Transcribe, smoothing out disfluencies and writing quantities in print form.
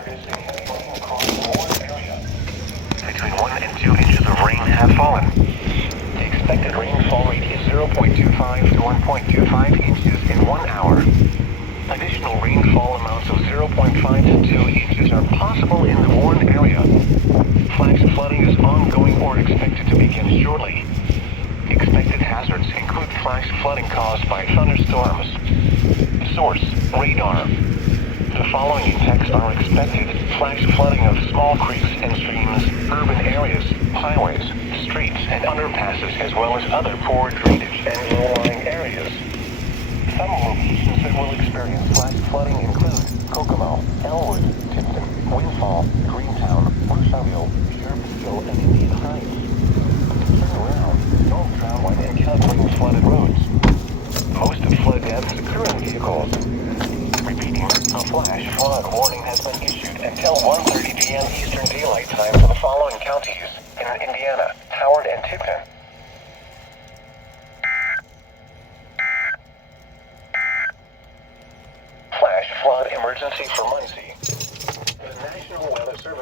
experiencing heavy rain across the Warren area. Between 1 and 2 inches of rain have fallen. The expected rainfall rate is 0.25 to 1.25 inches in 1 hour. Additional rainfall amounts of 0.5 to 2 inches are possible in the Warren area. Flash flooding is ongoing or expected to begin shortly. Expected hazards include flash flooding caused by thunderstorms. Source: radar. The following effects are expected: flash flooding of small creeks and streams, urban areas, highways, streets, and underpasses, as well as other poor drainage and low-lying areas. Some locations that will experience flash flooding include Kokomo, Elwood, Tipton, Windfall, Greentown, Rushville, Sharpsville, and Indian Heights. Turn around, don't drown when encountering flooded roads. Most of flood deaths occur in vehicles. Repeating, a flash flood warning has been issued until 1:30 p.m. Eastern Daylight Time for the following counties in Indiana: Howard and Tipton. Flash flood emergency for Muncie. The National Weather Service